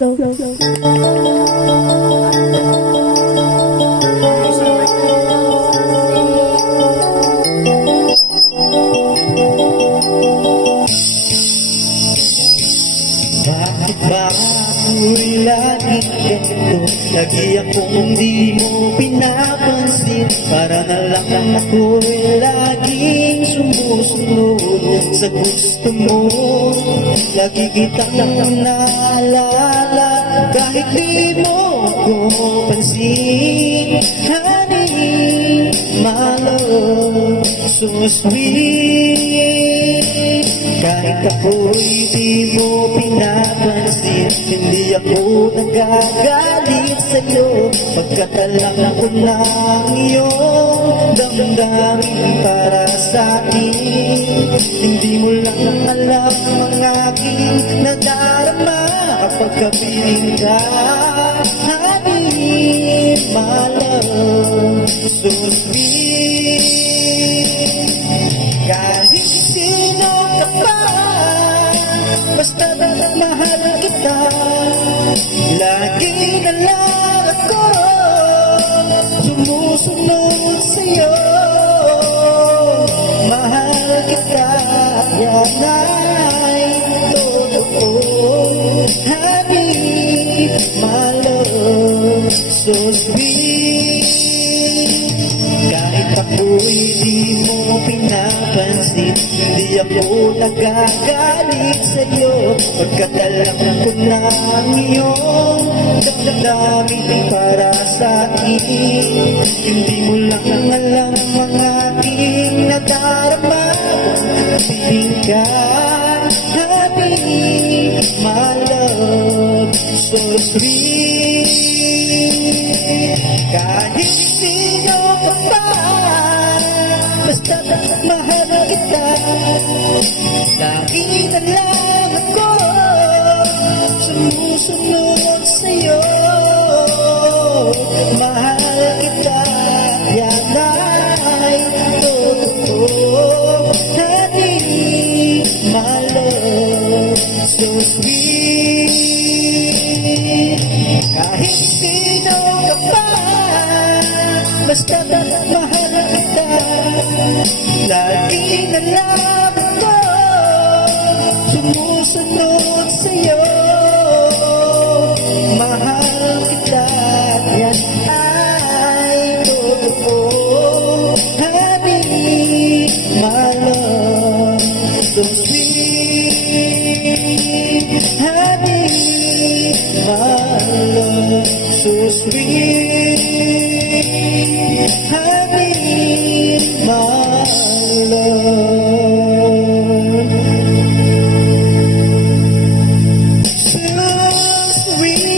Bakit ba ako'y laging ganito? Lagi akong di mo pinapansin. Para na lang ako'y laging sumusunod sa gusto mo. Lagi kitang naalala kahit di mo ako pansin. Honey, my love, so sweet. Kahit ako'y di mo pinapansin, hindi ako nagagalit sa'yo. Pagkat alam ko na ang iyong damdamin para sa'kin. Hindi mo lang alam ang aking nadarama kapag kapiling ka. Honey, my love, so sweet. Kahit sino ka pa, basta mahal kita. Lagi na lang ako sumusunod sa'yo. Mahal kita, yan ay totoo. Honey, my love, so sweet. Kahit ako'y di mo pinapansin, hindi ako nagagalit sa'yo. Pagkat alam ko na ang iyong damdamin para sa'kin. Hindi mo lang alam ang aking nadarama kung piling ka. Honey, my love, so sweet. Kahit sino ka pa, basta mahal kita. Lagi na lang ako sumusunod sa'yo. Mahal kita, yan ay totoo. Honey, my love, so sweet. Kahit sino ka pa, basta mahal kita. Lagi na lang ako sumusunod sa'yo. Mahal kita, yan ay totoo. Honey, my love, so sweet. Honey, my love, so sweet. Honey, my love, so sweet.